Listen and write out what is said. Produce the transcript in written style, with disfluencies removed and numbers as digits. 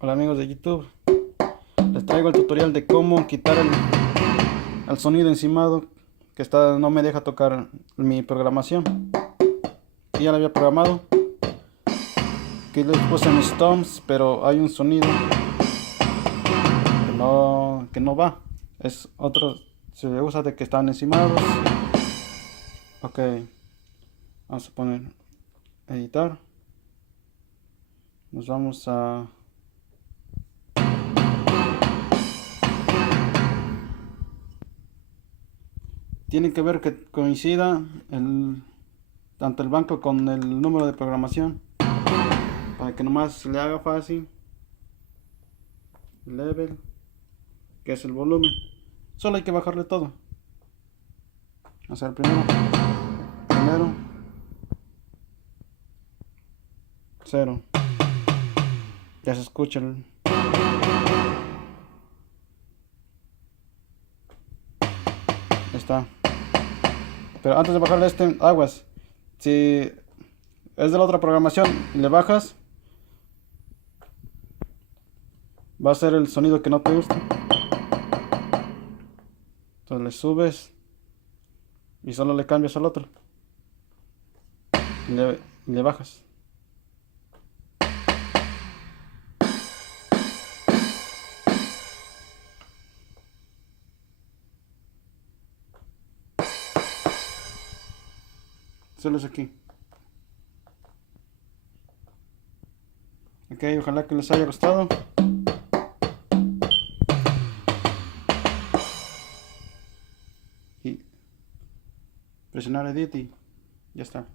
Hola amigos de YouTube, les traigo el tutorial de cómo quitar el sonido encimado que no me deja tocar mi programación. Y ya lo había programado, que les puse mis toms, pero hay un sonido que no va. Es otro, se usa de que están encimados. Ok, vamos a poner editar. Nos vamos a... Tiene que ver que coincida tanto el banco con el número de programación, para que nomás se le haga fácil. Level, que es el volumen. Solo hay que bajarle todo. Hacer primero, cero. Ya se escucha está. Pero antes de bajarle aguas. Si es de la otra programación y le bajas, va a ser el sonido que no te gusta. Entonces le subes y solo le cambias al otro. Y le bajas. Solo es aquí. Ok, ojalá que les haya gustado. Y presionar edit y ya está.